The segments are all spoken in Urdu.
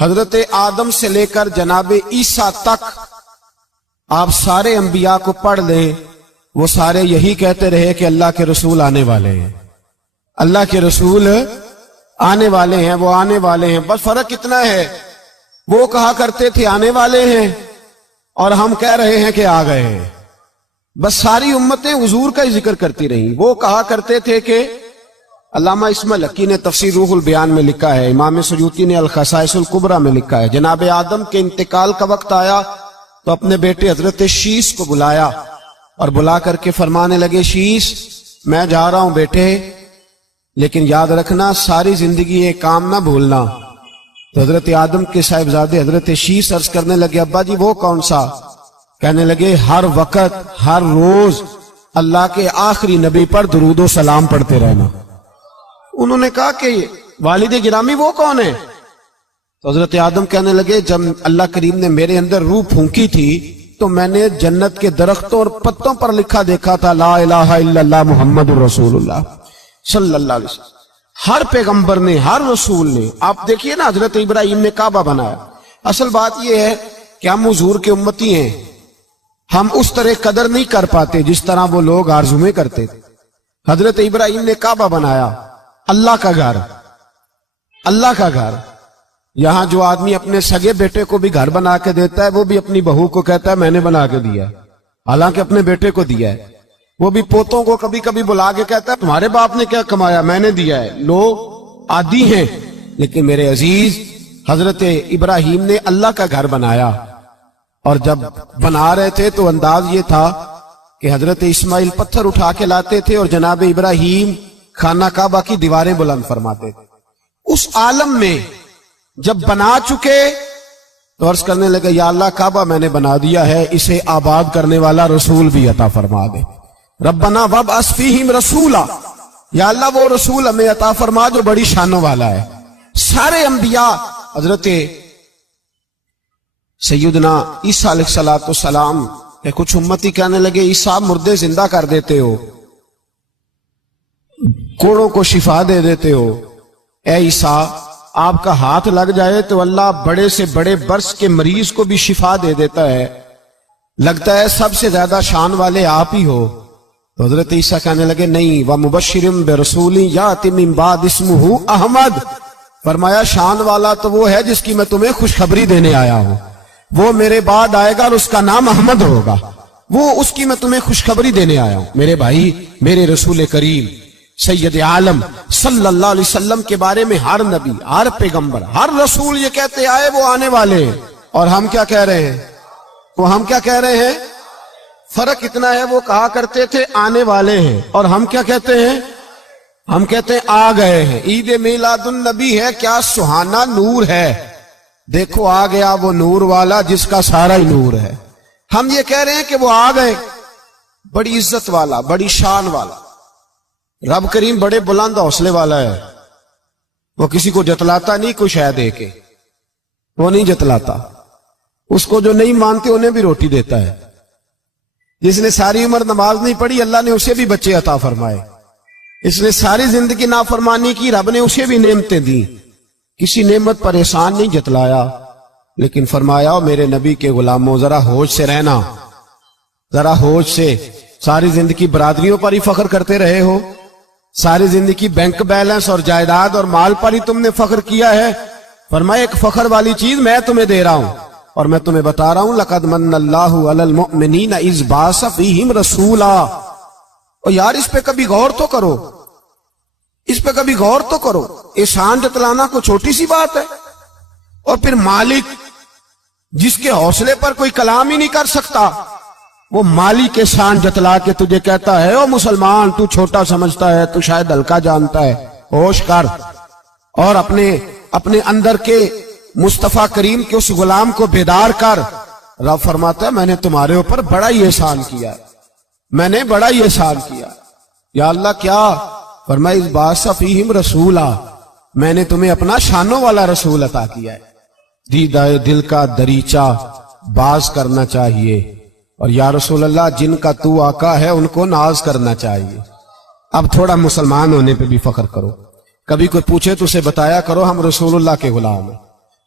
حضرت آدم سے لے کر جناب عیسیٰ تک آپ سارے انبیاء کو پڑھ لیں، وہ سارے یہی کہتے رہے کہ اللہ کے رسول آنے والے ہیں، اللہ کے رسول آنے والے ہیں، وہ آنے والے ہیں۔ بس فرق اتنا ہے، وہ کہا کرتے تھے آنے والے ہیں اور ہم کہہ رہے ہیں کہ آ گئے ہیں۔ بس ساری امتیں حضور کا ہی ذکر کرتی رہیں۔ وہ کہا کرتے تھے کہ علامہ اسماعیل حقی نے تفسیر روح البیان میں لکھا ہے، امام سیوطی نے الخصائص الکبریٰ میں لکھا ہے، جناب آدم کے انتقال کا وقت آیا تو اپنے بیٹے حضرت شیس کو بلایا اور بلا کر کے فرمانے لگے، شیس میں جا رہا ہوں بیٹے، لیکن یاد رکھنا ساری زندگی ایک کام نہ بھولنا۔ تو حضرت آدم کے صاحبزادے حضرت شیس عرض کرنے لگے، ابا جی وہ کون سا؟ کہنے لگے ہر وقت ہر روز اللہ کے آخری نبی پر درود و سلام پڑھتے رہنا۔ انہوں نے کہا کہ والد گرامی وہ کون ہے؟ تو حضرت آدم کہنے لگے، جب اللہ کریم نے میرے اندر روح پھونکی تھی تو میں نے جنت کے درختوں اور پتوں پر لکھا دیکھا تھا لا الہ الا اللہ محمد رسول اللہ صلی اللہ علیہ وسلم۔ ہر پیغمبر نے، ہر رسول نے، آپ دیکھیے نا حضرت ابراہیم نے کعبہ بنایا۔ اصل بات یہ ہے کہ ہم حضور کے امتی ہیں، ہم اس طرح قدر نہیں کر پاتے جس طرح وہ لوگ آرزویں کرتے تھے۔ حضرت ابراہیم نے کعبہ بنایا، اللہ کا گھر، اللہ کا گھر۔ یہاں جو آدمی اپنے سگے بیٹے کو بھی گھر بنا کے دیتا ہے، وہ بھی اپنی بہو کو کہتا ہے میں نے بنا کے دیا، حالانکہ اپنے بیٹے کو دیا ہے۔ وہ بھی پوتوں کو کبھی کبھی بلا کے کہتا ہے تمہارے باپ نے کیا کمایا، میں نے دیا ہے۔ لوگ عادی ہیں، لیکن میرے عزیز حضرت ابراہیم نے اللہ کا گھر بنایا، اور جب بنا رہے تھے تو انداز یہ تھا کہ حضرت اسماعیل پتھر اٹھا کے لاتے تھے اور جناب ابراہیم خانہ کعبہ کی دیواریں بلند فرماتے تھے۔ اس عالم میں جب بنا چکے تو عرض کرنے لگے، یا اللہ کعبہ میں نے بنا دیا ہے، اسے آباد کرنے والا رسول بھی عطا فرما دے۔ ربنا وابعث فیہم رسولا، یا اللہ وہ رسول ہمیں عطا فرما جو بڑی شانوں والا ہے۔ سارے انبیاء، حضرت سیدنا عیسیٰ علیہ السلام کہ کچھ امتی کہنے لگے عیسیٰ مردے زندہ کر دیتے ہو، کوڑوں کو شفا دے دیتے ہو، اے عیسیٰ آپ کا ہاتھ لگ جائے تو اللہ بڑے سے بڑے برس کے مریض کو بھی شفا دے دیتا ہے، لگتا ہے سب سے زیادہ شان والے آپ ہی ہو۔ تو حضرت عیسیٰ کہنے لگے نہیں، وَمُبَشِّرٍ بِرَسُولٍ يَأْتِي مِن بَعْدِهِ اسْمُهُ احمد، فرمایا شان والا تو وہ ہے جس کی میں تمہیں خوشخبری دینے آیا ہوں، وہ میرے بعد آئے گا اور اس کا نام احمد ہوگا، وہ اس کی میں تمہیں خوشخبری دینے آیا ہوں۔ میرے بھائی، میرے رسول کریم سید عالم صلی اللہ علیہ وسلم کے بارے میں ہر نبی، ہر پیغمبر، ہر رسول یہ کہتے آئے وہ آنے والے ہیں، اور ہم کیا کہہ رہے ہیں؟ تو ہم کیا کہہ رہے ہیں؟ فرق اتنا ہے، وہ کہا کرتے تھے آنے والے ہیں، اور ہم کیا کہتے ہیں؟ ہم کہتے ہیں آ گئے ہیں۔ عید میلاد النبی ہے، کیا سہانا نور ہے، دیکھو آ گیا وہ نور والا جس کا سارا ہی نور ہے۔ ہم یہ کہہ رہے ہیں کہ وہ آ گئے، بڑی عزت والا، بڑی شان والا۔ رب کریم بڑے بلند حوصلے والا ہے، وہ کسی کو جتلاتا نہیں کوئی شے دے کے، وہ نہیں جتلاتا، اس کو جو نہیں مانتے انہیں بھی روٹی دیتا ہے۔ جس نے ساری عمر نماز نہیں پڑھی اللہ نے اسے بھی بچے عطا فرمائے، اس نے ساری زندگی نافرمانی کی رب نے اسے بھی نعمتیں دی، کسی نعمت پر احسان نہیں جتلایا، لیکن فرمایا میرے نبی کے غلاموں ذرا ہوش سے رہنا، ذرا ہوش سے۔ ساری زندگی برادریوں پر ہی فخر کرتے رہے ہو، ساری زندگی بینک بیلنس اور جائیداد اور مال پر ہی تم نے فخر کیا ہے، فرمایا ایک فخر والی چیز میں تمہیں دے رہا ہوں، اور میں تمہیں بتا رہا ہوں لقد من اللہ علی المؤمنین اذ بعث فیہم رسولا۔ اور یار اس پہ کبھی غور تو کرو، اس پہ کبھی غور تو کرو، احسان جتلانا کوئی چھوٹی سی بات ہے؟ اور پھر مالک جس کے حوصلے پر کوئی کلام ہی نہیں کر سکتا، وہ مالک احسان جتلا کے تجھے کہتا ہے او مسلمان تو چھوٹا سمجھتا ہے، تو شاید ہلکا جانتا ہے، ہوش کر اور اپنے اندر کے مصطفیٰ کریم کے اس غلام کو بیدار کر۔ رب فرماتا ہے میں نے تمہارے اوپر بڑا ہی احسان کیا، میں نے بڑا ہی احسان کیا۔ یا اللہ کیا؟ فرمایا اذ بعث فیہم رسولا، میں نے تمہیں اپنا شانوں والا رسول عطا کیا ہے۔ دیدہ دل کا دریچہ باز کرنا چاہیے، اور یا رسول اللہ جن کا تو آقا ہے ان کو ناز کرنا چاہیے۔ اب تھوڑا مسلمان ہونے پہ بھی فخر کرو، کبھی کوئی پوچھے تو اسے بتایا کرو ہم رسول اللہ کے غلام ہیں،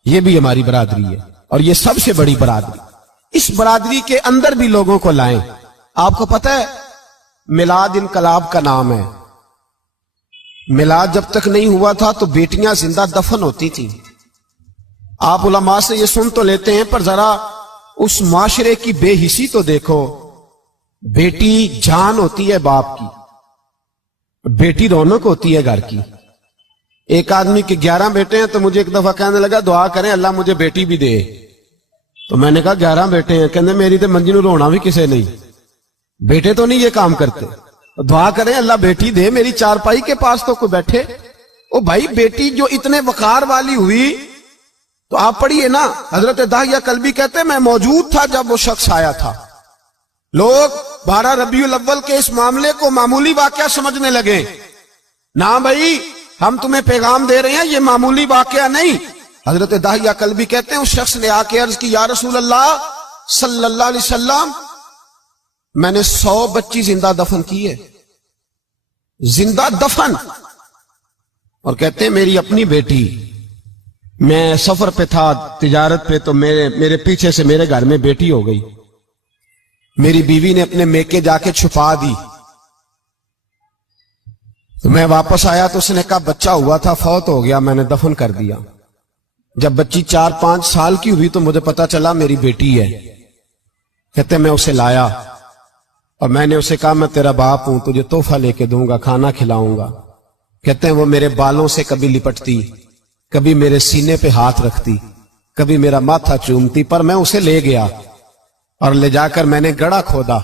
یہ بھی ہماری برادری ہے اور یہ سب سے بڑی برادری. اس برادری کے اندر بھی لوگوں کو لائیں. آپ کو پتہ ہے میلاد انقلاب کا نام ہے. میلاد جب تک نہیں ہوا تھا تو بیٹیاں زندہ دفن ہوتی تھیں. آپ علماء سے یہ سن تو لیتے ہیں پر ذرا اس معاشرے کی بے حسی تو دیکھو. بیٹی جان ہوتی ہے باپ کی, بیٹی رونق ہوتی ہے گھر کی. ایک آدمی کے 11 بیٹے ہیں تو مجھے ایک دفعہ کہنے لگا دعا کریں اللہ مجھے بیٹی بھی دے. تو میں نے کہا 11 بیٹے ہیں, کہنے میری تو منجی نو رونا بھی کسے نہیں, بیٹے تو نہیں یہ کام کرتے, دعا کریں اللہ بیٹی دے, میری چارپائی کے پاس تو کوئی بیٹھے. او بھائی بیٹی جو اتنے وقار والی ہوئی تو آپ پڑھیے نا, حضرت داہیہ کلبی کہتے ہیں میں موجود تھا جب وہ شخص آیا تھا. لوگ 12 ربیع الاول کے اس معاملے کو معمولی واقعہ سمجھنے لگے. نہ بھائی ہم تمہیں پیغام دے رہے ہیں یہ معمولی واقعہ نہیں. حضرت داہیہ کلبی کہتے ہیں اس شخص نے آ کے عرض کی یا رسول اللہ صلی اللہ علیہ وسلم میں نے 100 بچی زندہ دفن کی ہے, زندہ دفن. اور کہتے ہیں میری اپنی بیٹی, میں سفر پہ تھا تجارت پہ تو میرے پیچھے سے میرے گھر میں بیٹی ہو گئی. میری بیوی نے اپنے میکے جا کے چھپا دی. تو میں واپس آیا تو اس نے کہا بچہ ہوا تھا فوت ہو گیا, میں نے دفن کر دیا. جب بچی 4-5 سال کی ہوئی تو مجھے پتا چلا میری بیٹی ہے. کہتے میں اسے لایا اور میں نے اسے کہا میں تیرا باپ ہوں, تجھے تحفہ لے کے دوں گا, کھانا کھلاؤں گا. کہتے ہیں وہ میرے بالوں سے کبھی لپٹتی, کبھی میرے سینے پہ ہاتھ رکھتی, کبھی میرا ماتھا چومتی. پر میں اسے لے گیا اور لے جا کر میں نے گڑھا کھودا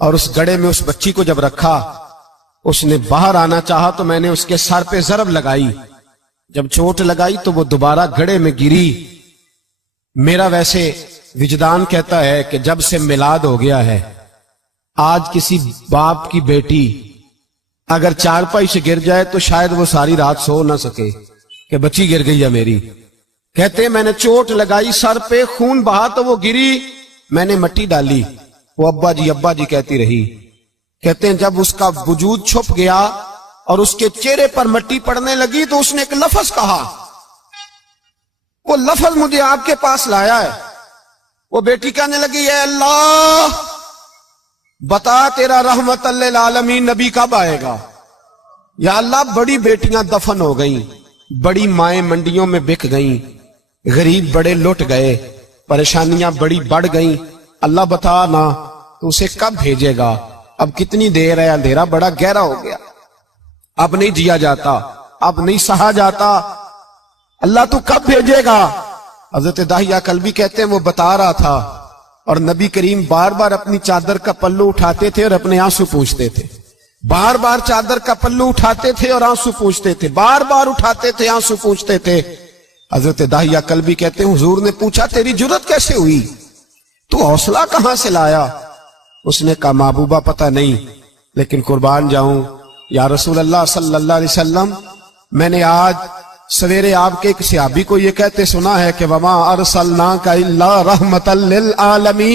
اور اس گڑھے میں اس بچی کو جب رکھا, اس نے باہر آنا چاہا تو میں نے اس کے سر پہ ضرب لگائی. جب چوٹ لگائی تو وہ دوبارہ گڑھے میں گری. میرا ویسے وجدان کہتا ہے کہ جب سے میلاد ہو گیا ہے آج کسی باپ کی بیٹی اگر چارپائی سے گر جائے تو شاید وہ ساری رات سو نہ سکے کہ بچی گر گئی ہے میری. کہتے میں نے چوٹ لگائی سر پہ, خون بہا تو وہ گری, میں نے مٹی ڈالی, وہ ابا جی کہتی رہی. کہتے ہیں جب اس کا وجود چھپ گیا اور اس کے چہرے پر مٹی پڑنے لگی تو اس نے ایک لفظ کہا, وہ لفظ مجھے آپ کے پاس لایا ہے. وہ بیٹی کہنے لگی اے اللہ بتا تیرا رحمت للعالمین نبی کب آئے گا. یا اللہ بڑی بیٹیاں دفن ہو گئیں, بڑی مائیں منڈیوں میں بک گئیں, غریب بڑے لٹ گئے, پریشانیاں بڑی بڑھ گئیں. اللہ بتا نا تو اسے کب بھیجے گا. اب کتنی دیر ہے, اندھیرا بڑا گہرا ہو گیا, اب نہیں جیا جاتا, اب نہیں سہا جاتا, اللہ تو کب بھیجے گا. حضرت داہیہ کلبی کہتے ہیں وہ بتا رہا تھا اور نبی کریم بار بار اپنی چادر کا پلو اٹھاتے تھے اور اپنے آنسو پوچھتے تھے. بار بار چادر کا پلو اٹھاتے تھے اور آنسو پوچھتے تھے, بار بار اٹھاتے تھے آنسو پوچھتے تھے. حضرت داہیہ کلبی کہتے ہیں حضور نے پوچھا تیری جرت کیسے ہوئی, تو حوصلہ کہاں سے لایا. اس نے کہا محبوبہ پتہ نہیں, لیکن قربان جاؤں یا رسول اللہ صلی اللہ علیہ وسلم میں نے آج سویرے آپ کے ایک صحابی کو یہ کہتے سنا ہے کہ وما ارسلناک الا رحمتا للعالمین.